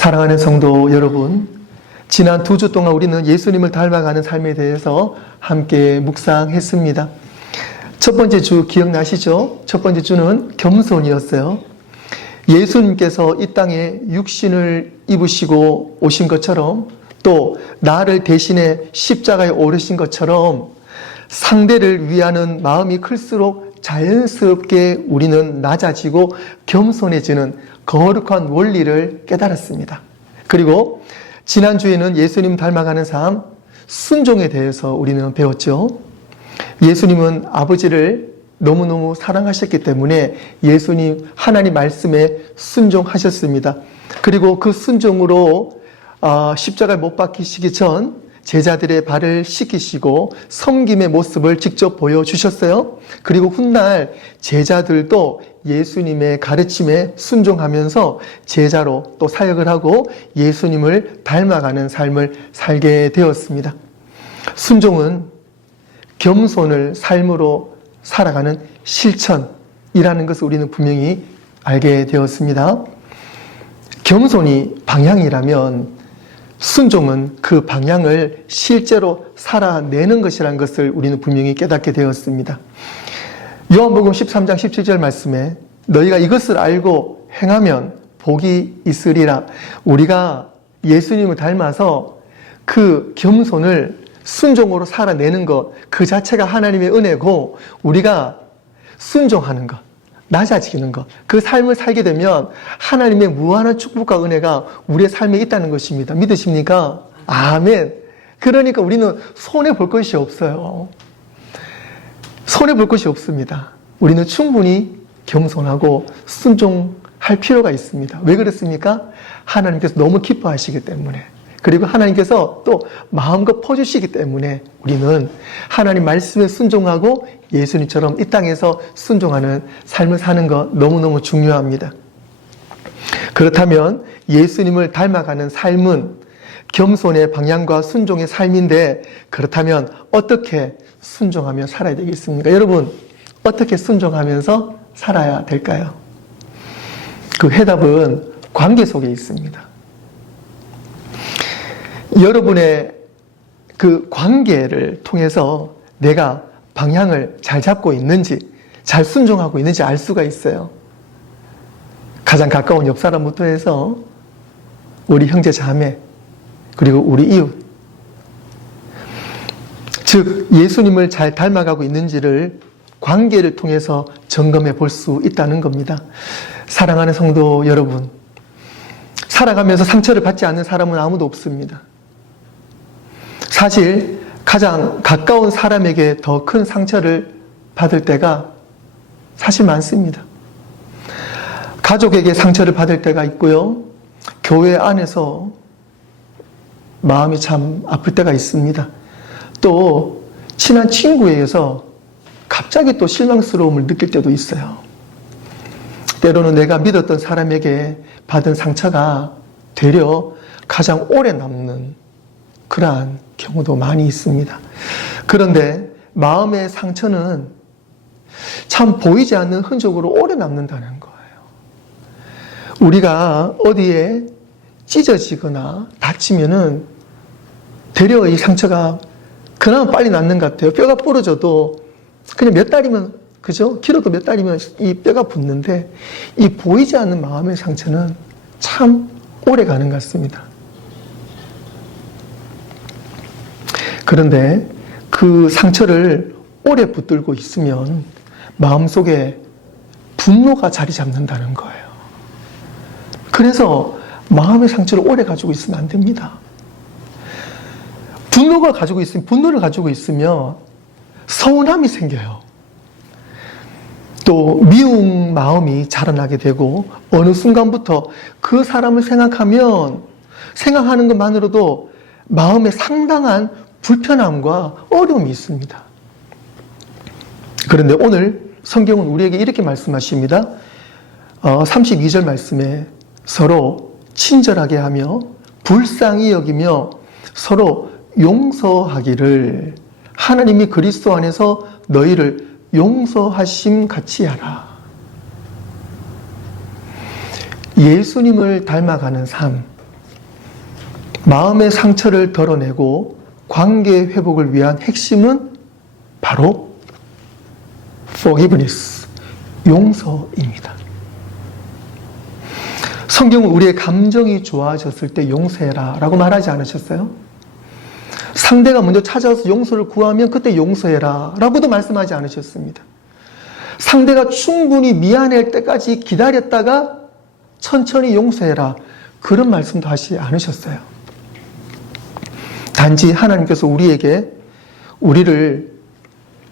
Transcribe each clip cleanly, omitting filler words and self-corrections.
사랑하는 성도 여러분, 지난 2주 동안 우리는 예수님을 닮아가는 삶에 대해서 함께 묵상했습니다. 첫 번째 주 기억나시죠? 첫 번째 주는 겸손이었어요. 예수님께서 이 땅에 육신을 입으시고 오신 것처럼, 또 나를 대신해 십자가에 오르신 것처럼 상대를 위하는 마음이 클수록 자연스럽게 우리는 낮아지고 겸손해지는 거룩한 원리를 깨달았습니다. 그리고 지난주에는 예수님 닮아가는 삶, 순종에 대해서 우리는 배웠죠. 예수님은 아버지를 너무너무 사랑하셨기 때문에 예수님 하나님 말씀에 순종하셨습니다. 그리고 그 순종으로 십자가에 못 박히시기 전 제자들의 발을 씻기시고 섬김의 모습을 직접 보여주셨어요. 그리고 훗날 제자들도 예수님의 가르침에 순종하면서 제자로 또 사역을 하고 예수님을 닮아가는 삶을 살게 되었습니다. 순종은 겸손을 삶으로 살아가는 실천이라는 것을 우리는 분명히 알게 되었습니다. 겸손이 방향이라면 순종은 그 방향을 실제로 살아내는 것이라는 것을 우리는 분명히 깨닫게 되었습니다. 요한복음 13장 17절 말씀에 너희가 이것을 알고 행하면 복이 있으리라. 우리가 예수님을 닮아서 그 겸손을 순종으로 살아내는 것, 그 자체가 하나님의 은혜고, 우리가 순종하는 것, 낮아지는 것, 그 삶을 살게 되면 하나님의 무한한 축복과 은혜가 우리의 삶에 있다는 것입니다. 믿으십니까? 아멘. 그러니까 우리는 손해볼 것이 없어요. 손해볼 것이 없습니다. 우리는 충분히 겸손하고 순종할 필요가 있습니다. 왜 그렇습니까? 하나님께서 너무 기뻐하시기 때문에, 그리고 하나님께서 또 마음껏 퍼주시기 때문에 우리는 하나님 말씀에 순종하고 예수님처럼 이 땅에서 순종하는 삶을 사는 것 너무너무 중요합니다. 그렇다면 예수님을 닮아가는 삶은 겸손의 방향과 순종의 삶인데, 그렇다면 어떻게 순종하며 살아야 되겠습니까? 여러분, 어떻게 순종하면서 살아야 될까요? 그 해답은 관계 속에 있습니다. 여러분의 그 관계를 통해서 내가 방향을 잘 잡고 있는지, 잘 순종하고 있는지 알 수가 있어요. 가장 가까운 옆 사람부터 해서 우리 형제 자매, 그리고 우리 이웃, 즉 예수님을 잘 닮아가고 있는지를 관계를 통해서 점검해 볼 수 있다는 겁니다. 사랑하는 성도 여러분, 살아가면서 상처를 받지 않는 사람은 아무도 없습니다. 사실 가장 가까운 사람에게 더 큰 상처를 받을 때가 사실 많습니다. 가족에게 상처를 받을 때가 있고요. 교회 안에서 마음이 참 아플 때가 있습니다. 또 친한 친구에게서 갑자기 또 실망스러움을 느낄 때도 있어요. 때로는 내가 믿었던 사람에게 받은 상처가 되려 가장 오래 남는 그러한 경우도 많이 있습니다. 그런데 마음의 상처는 참 보이지 않는 흔적으로 오래 남는다는 거예요. 우리가 어디에 찢어지거나 다치면은 되려 이 상처가 그나마 빨리 낫는 것 같아요. 뼈가 부러져도 그냥 몇 달이면, 그죠? 길어도 몇 달이면 이 뼈가 붙는데, 이 보이지 않는 마음의 상처는 참 오래 가는 것 같습니다. 그런데 그 상처를 오래 붙들고 있으면 마음속에 분노가 자리 잡는다는 거예요. 그래서 마음의 상처를 오래 가지고 있으면 안 됩니다. 분노를 가지고 있으면 서운함이 생겨요. 또 미운 마음이 자라나게 되고, 어느 순간부터 그 사람을 생각하는 것만으로도 마음에 상당한 불편함과 어려움이 있습니다. 그런데 오늘 성경은 우리에게 이렇게 말씀하십니다. 32절 말씀에 서로 친절하게 하며 불쌍히 여기며 서로 용서하기를 하나님이 그리스도 안에서 너희를 용서하심 같이 하라. 예수님을 닮아가는 삶, 마음의 상처를 덜어내고 관계 회복을 위한 핵심은 바로 forgiveness, 용서입니다. 성경은 우리의 감정이 좋아졌을 때 용서해라 라고 말하지 않으셨어요? 상대가 먼저 찾아와서 용서를 구하면 그때 용서해라 라고도 말씀하지 않으셨습니다. 상대가 충분히 미안할 때까지 기다렸다가 천천히 용서해라, 그런 말씀도 하시지 않으셨어요. 단지 하나님께서 우리를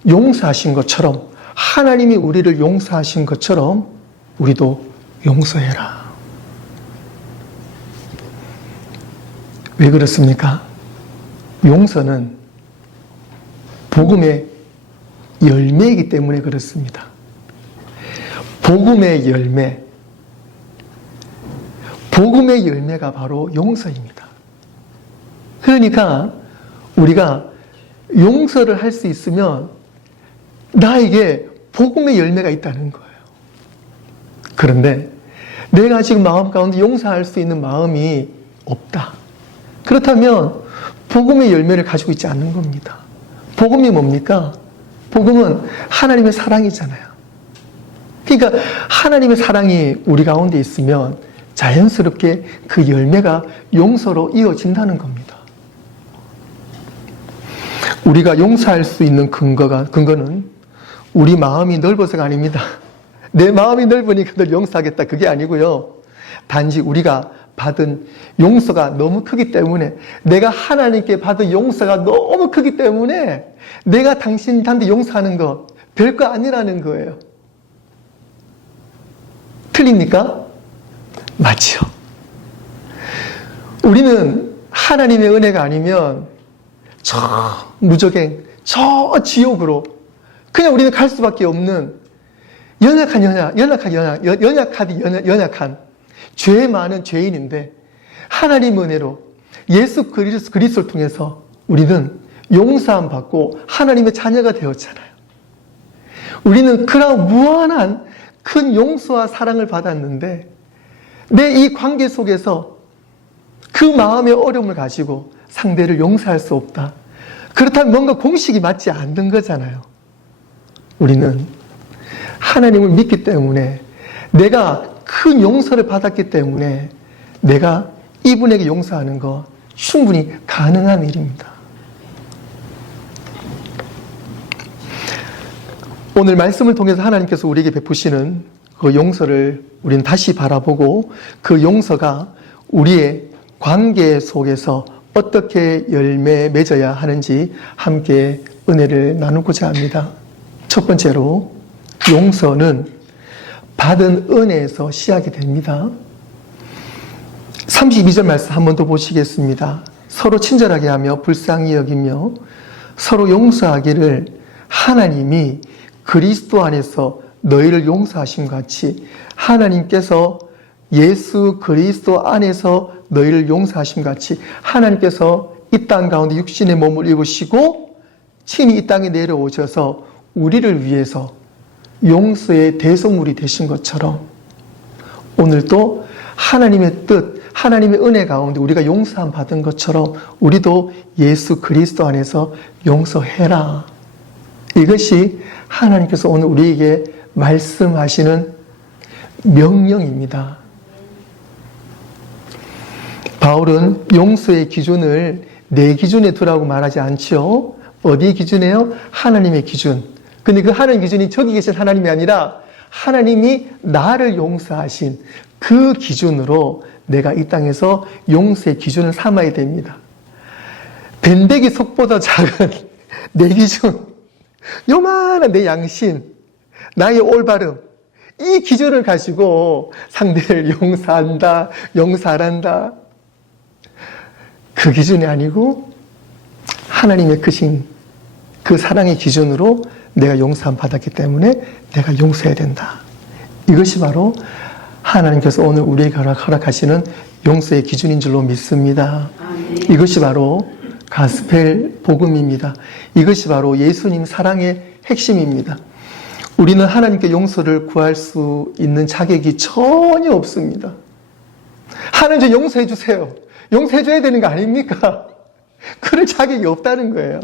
용서하신 것처럼, 하나님이 우리를 용서하신 것처럼 우리도 용서해라. 왜 그렇습니까? 용서는 복음의 열매이기 때문에 그렇습니다. 복음의 열매. 복음의 열매가 바로 용서입니다. 그러니까 우리가 용서를 할 수 있으면 나에게 복음의 열매가 있다는 거예요. 그런데 내가 지금 마음 가운데 용서할 수 있는 마음이 없다. 그렇다면 복음의 열매를 가지고 있지 않는 겁니다. 복음이 뭡니까? 복음은 하나님의 사랑이잖아요. 그러니까 하나님의 사랑이 우리 가운데 있으면 자연스럽게 그 열매가 용서로 이어진다는 겁니다. 우리가 용서할 수 있는 근거는 우리 마음이 넓어서가 아닙니다. 내 마음이 넓으니까 널 용서하겠다, 그게 아니고요. 단지 우리가 받은 용서가 너무 크기 때문에, 내가 하나님께 받은 용서가 너무 크기 때문에 내가 당신한테 용서하는 거 별거 아니라는 거예요. 틀립니까? 맞죠. 우리는 하나님의 은혜가 아니면 저 무적행, 저 지옥으로 그냥 우리는 갈 수밖에 없는 연약한 죄 많은 죄인인데, 하나님 은혜로 예수 그리스도를 통해서 우리는 용서함 받고 하나님의 자녀가 되었잖아요. 우리는 그런 무한한 큰 용서와 사랑을 받았는데, 내 이 관계 속에서 그 마음의 어려움을 가지고 상대를 용서할 수 없다. 그렇다면 뭔가 공식이 맞지 않는 거잖아요. 우리는 하나님을 믿기 때문에, 내가 큰 용서를 받았기 때문에 내가 이분에게 용서하는 거 충분히 가능한 일입니다. 오늘 말씀을 통해서 하나님께서 우리에게 베푸시는 그 용서를 우리는 다시 바라보고, 그 용서가 우리의 관계 속에서 어떻게 열매 맺어야 하는지 함께 은혜를 나누고자 합니다. 첫 번째로, 용서는 받은 은혜에서 시작이 됩니다. 32절 말씀 한 번 더 보시겠습니다. 서로 친절하게 하며 불쌍히 여기며 서로 용서하기를 하나님이 그리스도 안에서 너희를 용서하신 것 같이 하나님께서 예수 그리스도 안에서 너희를 용서하신 것 같이 하나님께서 이 땅 가운데 육신의 몸을 입으시고 친히 이 땅에 내려오셔서 우리를 위해서 용서의 대속물이 되신 것처럼, 오늘도 하나님의 뜻, 하나님의 은혜 가운데 우리가 용서함 받은 것처럼 우리도 예수 그리스도 안에서 용서해라. 이것이 하나님께서 오늘 우리에게 말씀하시는 명령입니다. 바울은 용서의 기준을 내 기준에 두라고 말하지 않지요. 어디 기준이에요? 하나님의 기준. 근데 그 하나님 기준이 저기 계신 하나님이 아니라 하나님이 나를 용서하신 그 기준으로 내가 이 땅에서 용서의 기준을 삼아야 됩니다. 밴데기 속보다 작은 내 기준, 요만한 내 양심, 나의 올바름, 이 기준을 가지고 상대를 용서한다, 용서 안 한다. 그 기준이 아니고 하나님의 크신 그 사랑의 기준으로 내가 용서함 받았기 때문에 내가 용서해야 된다. 이것이 바로 하나님께서 오늘 우리에게 허락하시는 용서의 기준인 줄로 믿습니다. 이것이 바로 가스펠 복음입니다. 이것이 바로 예수님 사랑의 핵심입니다. 우리는 하나님께 용서를 구할 수 있는 자격이 전혀 없습니다. 하나님 저 용서해 주세요. 용서해줘야 되는 거 아닙니까? 그럴 자격이 없다는 거예요.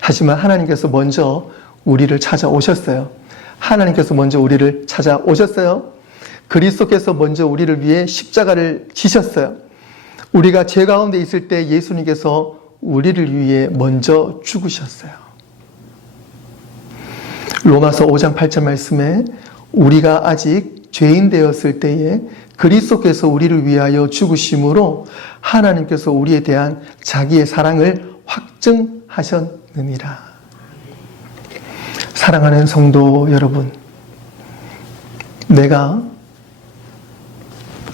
하지만 하나님께서 먼저 우리를 찾아오셨어요. 하나님께서 먼저 우리를 찾아오셨어요. 그리스도께서 먼저 우리를 위해 십자가를 지셨어요. 우리가 죄 가운데 있을 때 예수님께서 우리를 위해 먼저 죽으셨어요. 로마서 5장 8절 말씀에 우리가 아직 죄인 되었을 때에 그리스도께서 우리를 위하여 죽으심으로 하나님께서 우리에 대한 자기의 사랑을 확증하셨느니라. 사랑하는 성도 여러분, 내가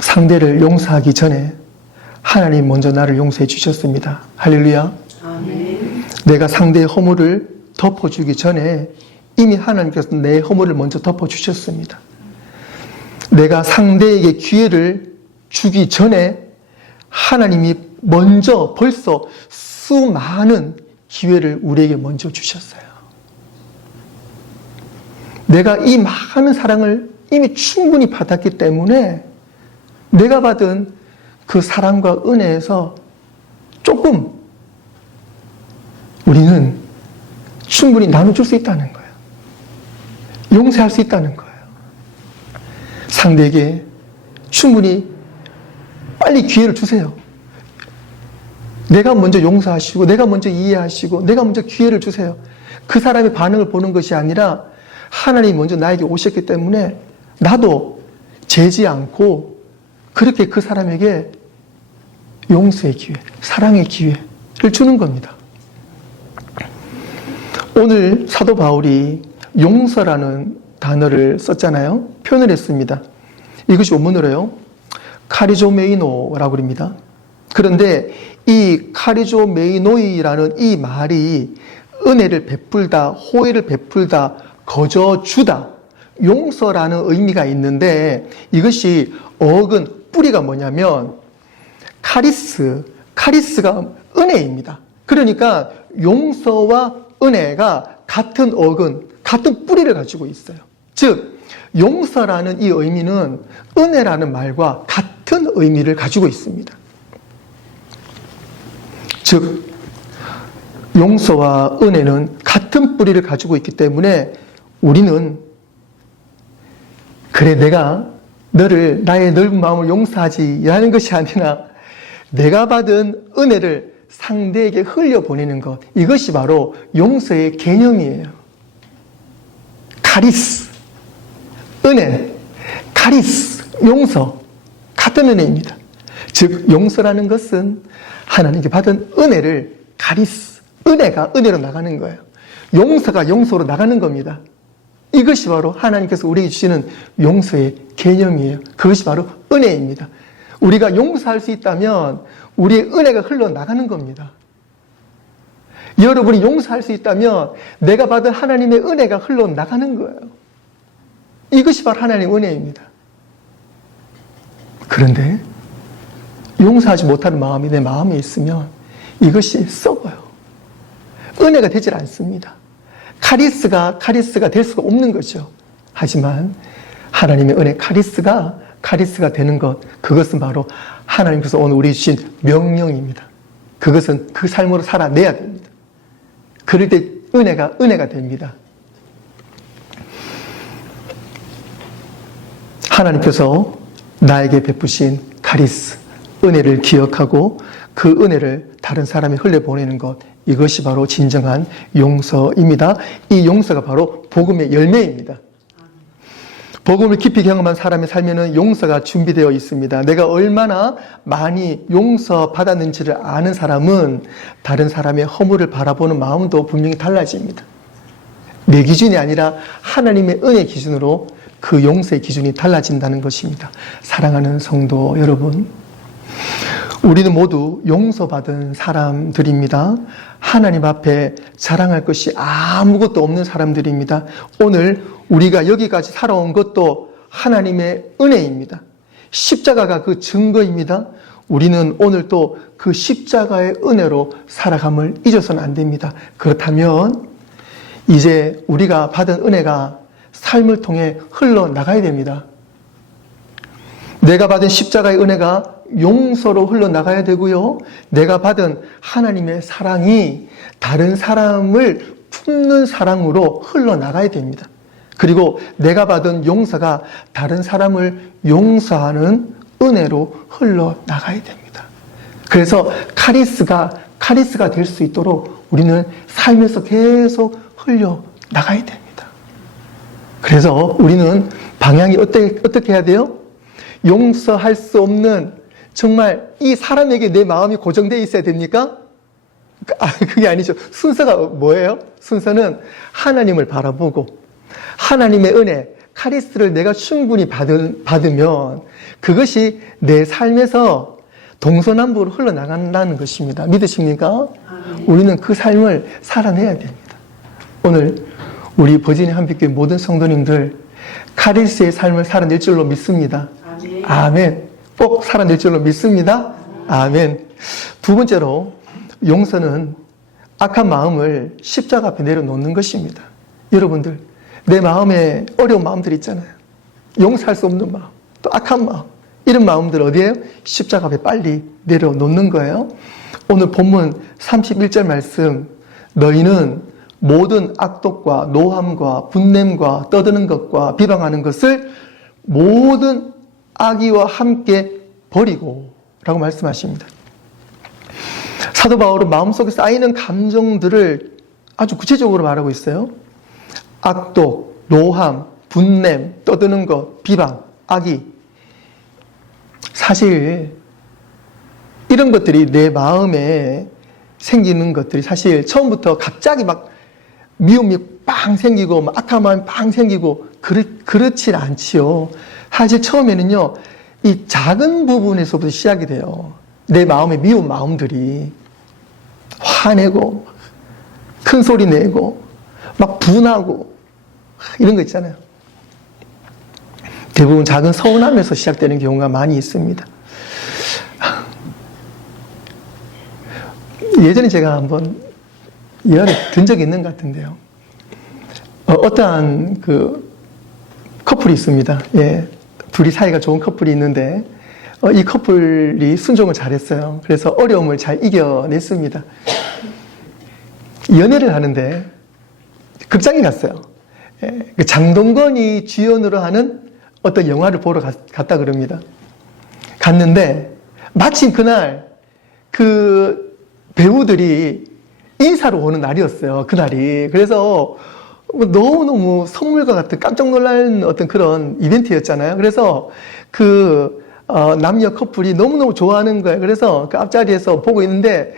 상대를 용서하기 전에 하나님 먼저 나를 용서해 주셨습니다. 할렐루야. 아멘. 내가 상대의 허물을 덮어주기 전에 이미 하나님께서 내 허물을 먼저 덮어주셨습니다. 내가 상대에게 기회를 주기 전에 하나님이 먼저 벌써 수많은 기회를 우리에게 먼저 주셨어요. 내가 이 많은 사랑을 이미 충분히 받았기 때문에 내가 받은 그 사랑과 은혜에서 조금 우리는 충분히 나눠줄 수 있다는 거예요. 용서할 수 있다는 거예요. 상대에게 충분히 빨리 기회를 주세요. 내가 먼저 용서하시고, 내가 먼저 이해하시고, 내가 먼저 기회를 주세요. 그 사람의 반응을 보는 것이 아니라 하나님이 먼저 나에게 오셨기 때문에 나도 재지 않고 그렇게 그 사람에게 용서의 기회, 사랑의 기회를 주는 겁니다. 오늘 사도 바울이 용서라는 단어를 썼잖아요. 표현을 했습니다. 이것이 원문으로요, 카리조메이노라고 합니다. 그런데 이 카리조메이노이라는 이 말이 은혜를 베풀다, 호의를 베풀다, 거저주다, 용서라는 의미가 있는데 이것이 어근, 뿌리가 뭐냐면 카리스가 은혜입니다. 그러니까 용서와 은혜가 같은 어근, 같은 뿌리를 가지고 있어요. 즉, 용서라는 이 의미는 은혜라는 말과 같은 의미를 가지고 있습니다. 즉, 용서와 은혜는 같은 뿌리를 가지고 있기 때문에 우리는 그래, 내가 너를 나의 넓은 마음을 용서하지 라는 것이 아니라 내가 받은 은혜를 상대에게 흘려보내는 것, 이것이 바로 용서의 개념이에요. 카리스, 은혜, 카리스, 용서, 같은 은혜입니다. 즉, 용서라는 것은 하나님께 받은 은혜를 카리스, 은혜가 은혜로 나가는 거예요. 용서가 용서로 나가는 겁니다. 이것이 바로 하나님께서 우리에게 주시는 용서의 개념이에요. 그것이 바로 은혜입니다. 우리가 용서할 수 있다면 우리의 은혜가 흘러나가는 겁니다. 여러분이 용서할 수 있다면 내가 받은 하나님의 은혜가 흘러나가는 거예요. 이것이 바로 하나님의 은혜입니다. 그런데 용서하지 못하는 마음이 내 마음에 있으면 이것이 썩어요. 은혜가 되질 않습니다. 카리스가 될 수가 없는 거죠. 하지만 하나님의 은혜, 카리스가 되는 것, 그것은 바로 하나님께서 오늘 우리에게 주신 명령입니다. 그것은 그 삶으로 살아내야 됩니다. 그럴 때 은혜가 됩니다. 하나님께서 나에게 베푸신 카리스, 은혜를 기억하고 그 은혜를 다른 사람에 흘려보내는 것, 이것이 바로 진정한 용서입니다. 이 용서가 바로 복음의 열매입니다. 복음을 깊이 경험한 사람의 삶에는 용서가 준비되어 있습니다. 내가 얼마나 많이 용서받았는지를 아는 사람은 다른 사람의 허물을 바라보는 마음도 분명히 달라집니다. 내 기준이 아니라 하나님의 은혜 기준으로 그 용서의 기준이 달라진다는 것입니다. 사랑하는 성도 여러분, 우리는 모두 용서받은 사람들입니다. 하나님 앞에 자랑할 것이 아무것도 없는 사람들입니다. 오늘 우리가 여기까지 살아온 것도 하나님의 은혜입니다. 십자가가 그 증거입니다. 우리는 오늘 또 그 십자가의 은혜로 살아감을 잊어서는 안 됩니다. 그렇다면 이제 우리가 받은 은혜가 삶을 통해 흘러나가야 됩니다. 내가 받은 십자가의 은혜가 용서로 흘러나가야 되고요. 내가 받은 하나님의 사랑이 다른 사람을 품는 사랑으로 흘러나가야 됩니다. 그리고 내가 받은 용서가 다른 사람을 용서하는 은혜로 흘러나가야 됩니다. 그래서 카리스가 될 수 있도록 우리는 삶에서 계속 흘려나가야 됩니다. 그래서 우리는 방향이 어떻게 해야 돼요? 용서할 수 없는, 정말 이 사람에게 내 마음이 고정되어 있어야 됩니까? 그게 아니죠. 순서가 뭐예요? 순서는 하나님을 바라보고 하나님의 은혜, 카리스를 내가 충분히 받으면 그것이 내 삶에서 동서남북으로 흘러나간다는 것입니다. 믿으십니까? 우리는 그 삶을 살아내야 됩니다. 오늘 우리 버지니아 한빛교회 모든 성도님들 카리스의 삶을 살아낼 줄로 믿습니다. 아멘. 꼭 살아낼 줄로 믿습니다. 아멘. 두 번째로, 용서는 악한 마음을 십자가 앞에 내려놓는 것입니다. 여러분들, 내 마음에 어려운 마음들 있잖아요. 용서할 수 없는 마음, 또 악한 마음, 이런 마음들 어디에요? 십자가 앞에 빨리 내려놓는 거예요. 오늘 본문 31절 말씀, 너희는 모든 악독과 노함과 분냄과 떠드는 것과 비방하는 것을 모든 악의와 함께 버리고 라고 말씀하십니다. 사도 바울은 마음속에 쌓이는 감정들을 아주 구체적으로 말하고 있어요. 악독, 노함, 분냄, 떠드는 것, 비방, 악의. 사실 이런 것들이 내 마음에 생기는 것들이 사실 처음부터 갑자기 막 미움이 빵 생기고 막 악한 마음이 빵 생기고 그렇진 않지요. 사실 처음에는요, 이 작은 부분에서부터 시작이 돼요. 내 마음에 미운 마음들이 화내고 큰 소리 내고 막 분하고 이런 거 있잖아요. 대부분 작은 서운함에서 시작되는 경우가 많이 있습니다. 예전에 제가 한번 이야기를 든 적이 있는 것 같은데요. 어떠한 그 커플이 있습니다. 예, 둘이 사이가 좋은 커플이 있는데 이 커플이 순종을 잘했어요. 그래서 어려움을 잘 이겨냈습니다. 연애를 하는데 극장에 갔어요. 예, 그 장동건이 주연으로 하는 어떤 영화를 보러 갔다 그럽니다. 갔는데 마침 그날 그 배우들이 인사로 오는 날이었어요. 그날이. 그래서 너무너무 선물과 같은 깜짝 놀란 어떤 그런 이벤트였잖아요. 그래서 그 남녀 커플이 너무너무 좋아하는 거예요. 그래서 그 앞자리에서 보고 있는데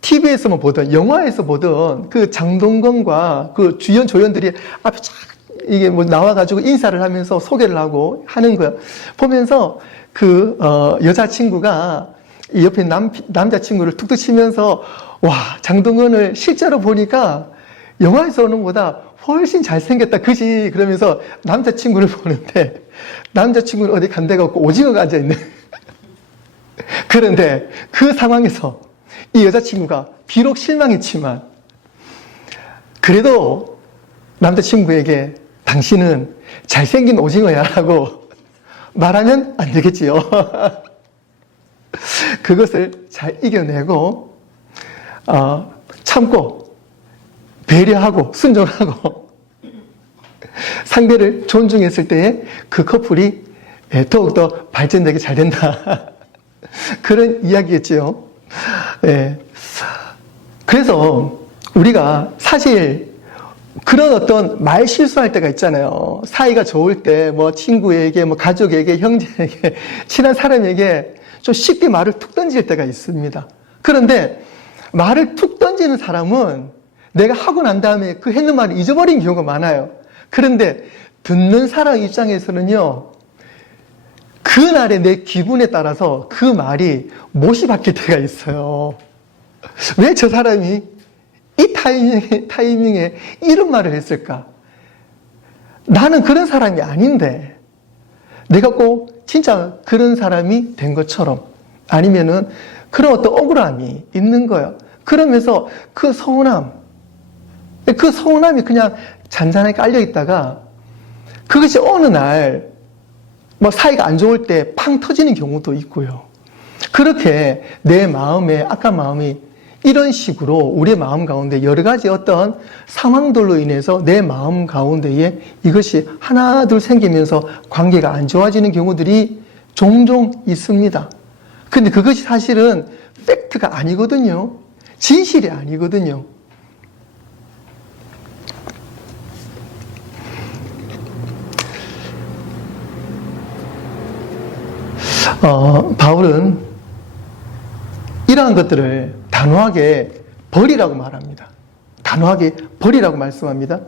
TV에서만 보던, 영화에서 보던 그 장동건과 그 주연 조연들이 앞에 쫙 이게 뭐 나와가지고 인사를 하면서 소개를 하고 하는 거예요. 보면서 그 여자친구가 이 옆에 남자친구를 툭툭 치면서 와, 장동건을 실제로 보니까 영화에서 오는 것보다 훨씬 잘생겼다, 그지? 그러면서 남자친구를 보는데 남자친구는 어디 간 데가 없고 오징어가 앉아있네. 그런데 그 상황에서 이 여자친구가 비록 실망했지만 그래도 남자친구에게 당신은 잘생긴 오징어야 라고 말하면 안 되겠지요. 그것을 잘 이겨내고 참고 배려하고 순종하고 상대를 존중했을 때에 그 커플이 더욱더 발전되게 잘 된다. 그런 이야기겠지요. 예. 그래서 우리가 사실 그런 어떤 말 실수할 때가 있잖아요. 사이가 좋을 때 뭐 친구에게 뭐 가족에게 형제에게 친한 사람에게 좀 쉽게 말을 툭 던질 때가 있습니다. 그런데 말을 툭 던지는 사람은 내가 하고 난 다음에 그 했는 말을 잊어버린 경우가 많아요. 그런데 듣는 사람 입장에서는요, 그날의 내 기분에 따라서 그 말이 못이 바뀔 때가 있어요. 왜 저 사람이 이 타이밍에 이런 말을 했을까? 나는 그런 사람이 아닌데 내가 꼭 진짜 그런 사람이 된 것처럼, 아니면은 그런 어떤 억울함이 있는 거예요. 그러면서 그 서운함이 그냥 잔잔하게 깔려 있다가 그것이 어느 날 뭐 사이가 안 좋을 때 팡 터지는 경우도 있고요. 그렇게 내 마음에 악한 마음이 이런 식으로 우리의 마음 가운데 여러 가지 어떤 상황들로 인해서 내 마음 가운데에 이것이 하나 둘 생기면서 관계가 안 좋아지는 경우들이 종종 있습니다. 근데 그것이 사실은 팩트가 아니거든요. 진실이 아니거든요. 바울은 이러한 것들을 단호하게 버리라고 말합니다. 단호하게 버리라고 말씀합니다.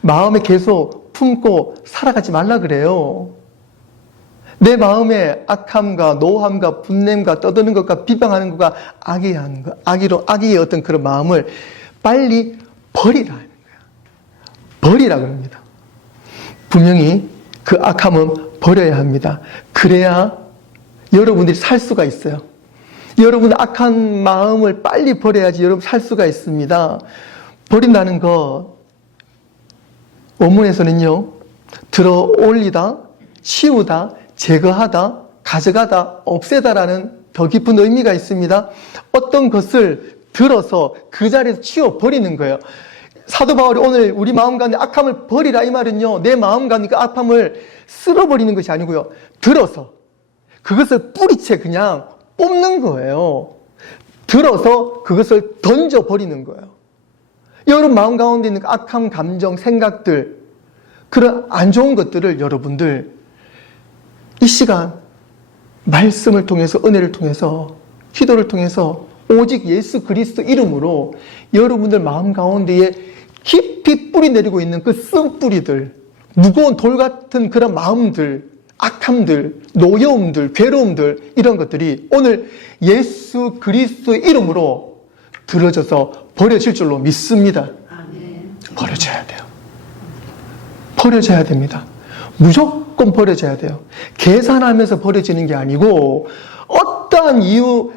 마음에 계속 품고 살아가지 말라 그래요. 내 마음에 악함과 노함과 분냄과 떠드는 것과 비방하는 것과 악의한 것, 악의의 어떤 그런 마음을 빨리 버리라 하는 거야. 버리라 그럽니다. 분명히 그 악함은 버려야 합니다. 그래야 여러분들이 살 수가 있어요. 여러분 악한 마음을 빨리 버려야지 여러분 살 수가 있습니다. 버린다는 것 원문에서는요, 들어 올리다, 치우다, 제거하다, 가져가다, 없애다라는 더 깊은 의미가 있습니다. 어떤 것을 들어서 그 자리에서 치워버리는 거예요. 사도 바울이 오늘 우리 마음 가운데 악함을 버리라 이 말은요, 내 마음 가운데 그 악함을 쓸어버리는 것이 아니고요, 들어서 그것을 뿌리채 그냥 뽑는 거예요. 들어서 그것을 던져버리는 거예요. 여러분 마음 가운데 있는 악함, 감정, 생각들, 그런 안 좋은 것들을 여러분들 이 시간 말씀을 통해서, 은혜를 통해서, 기도를 통해서 오직 예수 그리스도 이름으로 여러분들 마음 가운데에 깊이 뿌리 내리고 있는 그 쓴뿌리들, 무거운 돌 같은 그런 마음들, 악함들, 노여움들, 괴로움들, 이런 것들이 오늘 예수 그리스도의 이름으로 들어져서 버려질 줄로 믿습니다. 버려져야 돼요. 버려져야 됩니다. 무조건 버려져야 돼요. 계산하면서 버려지는 게 아니고 어떠한 이유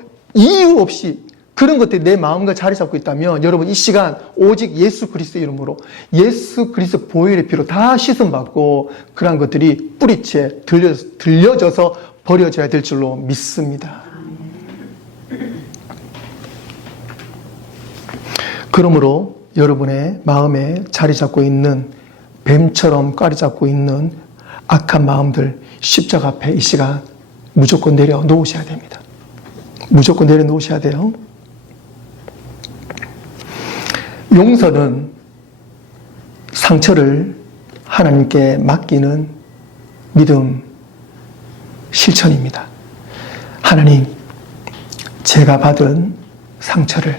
없이 그런 것들이 내 마음과 자리 잡고 있다면 여러분 이 시간 오직 예수 그리스도 이름으로 예수 그리스도 보혈의 피로 다 씻음받고 그러한 것들이 뿌리채 들려져서 버려져야 될 줄로 믿습니다. 그러므로 여러분의 마음에 자리 잡고 있는 뱀처럼 까리 잡고 있는 악한 마음들 십자가 앞에 이 시간 무조건 내려놓으셔야 됩니다. 무조건 내려놓으셔야 돼요. 용서는 상처를 하나님께 맡기는 믿음 실천입니다. 하나님, 제가 받은 상처를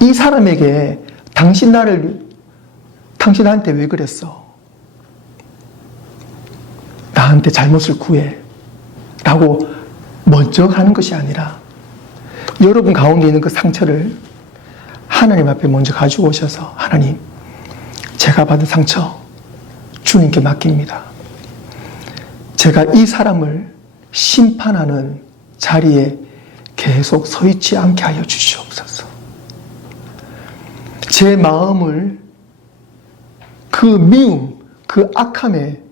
이 사람에게 당신 나한테 왜 그랬어? 나한테 잘못을 구해. 라고 먼저 하는 것이 아니라 여러분 가운데 있는 그 상처를 하나님 앞에 먼저 가지고 오셔서 하나님, 제가 받은 상처 주님께 맡깁니다. 제가 이 사람을 심판하는 자리에 계속 서 있지 않게 하여 주시옵소서. 제 마음을 그 미움, 그 악함에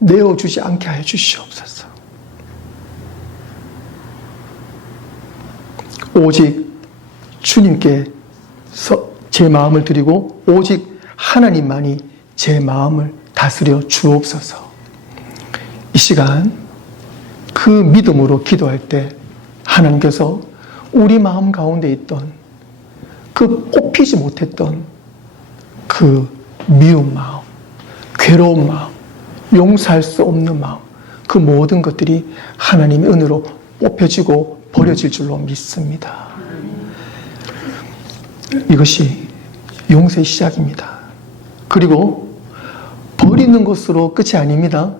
내어주지 않게 하여 주시옵소서. 오직 주님께 제 마음을 드리고 오직 하나님만이 제 마음을 다스려 주옵소서. 이 시간 그 믿음으로 기도할 때 하나님께서 우리 마음 가운데 있던 그 뽑히지 못했던 그 미운 마음, 괴로운 마음, 용서할 수 없는 마음, 그 모든 것들이 하나님의 은혜로 뽑혀지고 버려질 줄로 믿습니다. 이것이 용서의 시작입니다. 그리고 버리는 것으로 끝이 아닙니다.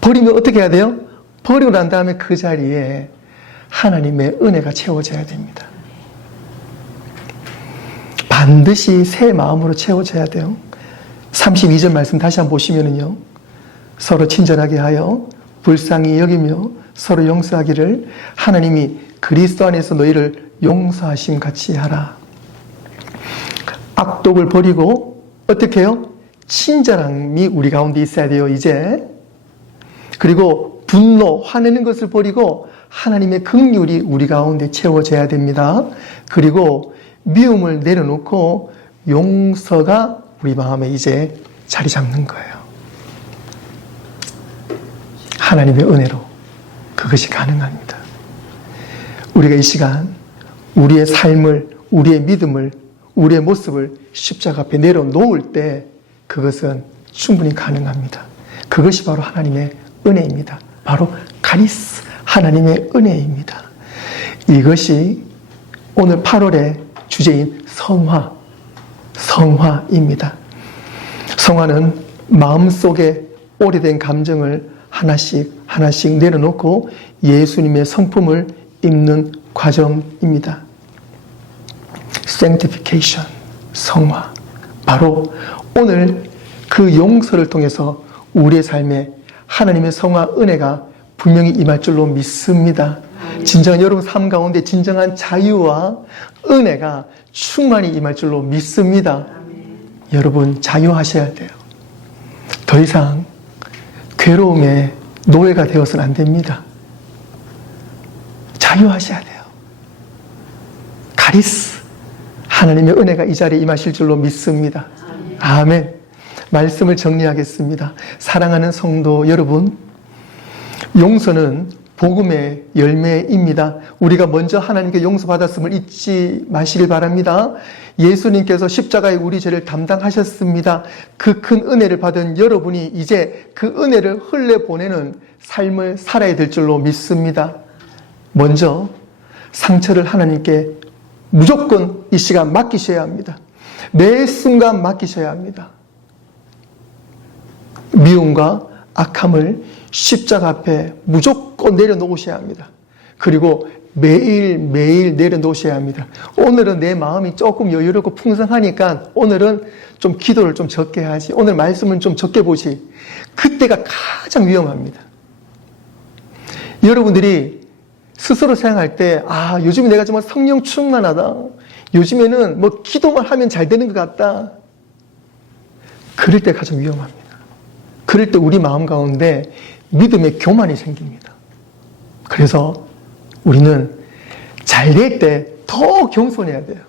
버리면 어떻게 해야 돼요? 버리고 난 다음에 그 자리에 하나님의 은혜가 채워져야 됩니다. 반드시 새 마음으로 채워져야 돼요. 32절 말씀 다시 한번 보시면은요, 서로 친절하게 하여 불쌍히 여기며 서로 용서하기를 하나님이 그리스도 안에서 너희를 용서하심 같이 하라. 악독을 버리고 어떻게 해요? 친절함이 우리 가운데 있어야 돼요, 이제. 그리고 분노, 화내는 것을 버리고 하나님의 긍휼이 우리 가운데 채워져야 됩니다. 그리고 미움을 내려놓고 용서가 우리 마음에 이제 자리 잡는 거예요. 하나님의 은혜로 그것이 가능합니다. 우리가 이 시간 우리의 삶을, 우리의 믿음을, 우리의 모습을 십자가 앞에 내려놓을 때 그것은 충분히 가능합니다. 그것이 바로 하나님의 은혜입니다. 바로 카리스, 하나님의 은혜입니다. 이것이 오늘 8월의 주제인 성화입니다. 성화는 마음속에 오래된 감정을 하나씩 내려놓고 예수님의 성품을 입는 과정입니다. sanctification, 성화. 바로 오늘 그 용서를 통해서 우리의 삶에 하나님의 성화 은혜가 분명히 임할 줄로 믿습니다. 진정한 여러분 삶 가운데 진정한 자유와 은혜가 충만히 임할 줄로 믿습니다. 여러분 자유하셔야 돼요. 더 이상 괴로움의 노예가 되어서는 안 됩니다. 자유하셔야 돼요. 카리스, 하나님의 은혜가 이 자리에 임하실 줄로 믿습니다. 아멘. 말씀을 정리하겠습니다. 사랑하는 성도 여러분, 용서는 복음의 열매입니다. 우리가 먼저 하나님께 용서받았음을 잊지 마시길 바랍니다. 예수님께서 십자가에 우리 죄를 담당하셨습니다. 그 큰 은혜를 받은 여러분이 이제 그 은혜를 흘려보내는 삶을 살아야 될 줄로 믿습니다. 먼저 상처를 하나님께 무조건 이 시간 맡기셔야 합니다. 매 순간 맡기셔야 합니다. 미움과 악함을 십자가 앞에 무조건 내려놓으셔야 합니다. 그리고 매일매일 내려놓으셔야 합니다. 오늘은 내 마음이 조금 여유롭고 풍성하니까 오늘은 좀 기도를 좀 적게 하지, 오늘 말씀은 좀 적게 보지. 그때가 가장 위험합니다. 여러분들이 스스로 생각할 때, 요즘에 내가 정말 성령 충만하다, 요즘에는 뭐 기도만 하면 잘 되는 것 같다, 그럴 때 가장 위험합니다. 그럴 때 우리 마음 가운데 믿음의 교만이 생깁니다. 그래서 우리는 잘 될 때 더 겸손해야 돼요.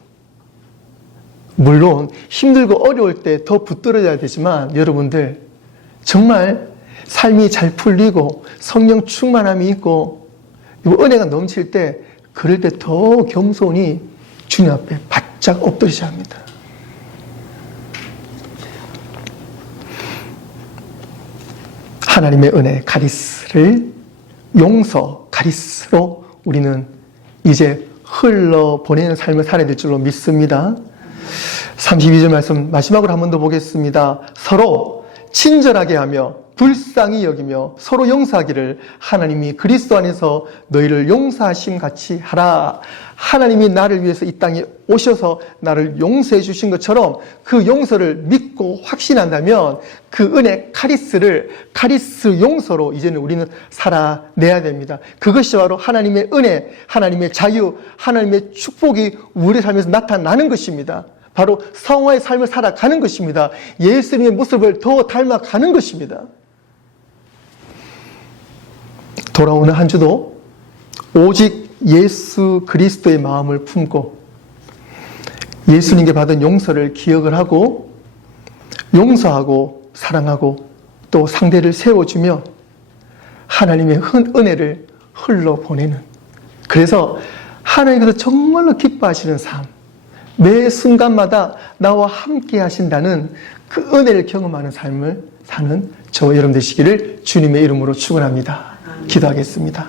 물론 힘들고 어려울 때 더 붙들어야 되지만 여러분들 정말 삶이 잘 풀리고 성령 충만함이 있고 은혜가 넘칠 때 그럴 때 더 겸손히 주님 앞에 바짝 엎드리셔야 합니다. 하나님의 은혜 카리스를 용서 카리스로 우리는 이제 흘러보내는 삶을 살아야 될 줄로 믿습니다. 32절 말씀 마지막으로 한 번 더 보겠습니다. 서로 친절하게 하며 불쌍히 여기며 서로 용서하기를 하나님이 그리스도 안에서 너희를 용서하심 같이 하라. 하나님이 나를 위해서 이 땅에 오셔서 나를 용서해 주신 것처럼 그 용서를 믿고 확신한다면 그 은혜 카리스 용서로 이제는 우리는 살아내야 됩니다. 그것이 바로 하나님의 은혜, 하나님의 자유, 하나님의 축복이 우리 삶에서 나타나는 것입니다. 바로 성화의 삶을 살아가는 것입니다. 예수님의 모습을 더 닮아가는 것입니다. 돌아오는 한 주도 오직 예수 그리스도의 마음을 품고 예수님께 받은 용서를 기억을 하고 용서하고 사랑하고 또 상대를 세워주며 하나님의 은혜를 흘러보내는, 그래서 하나님께서 정말로 기뻐하시는 삶, 매 순간마다 나와 함께 하신다는 그 은혜를 경험하는 삶을 사는 저와 여러분 되시기를 주님의 이름으로 축원합니다. 기도하겠습니다.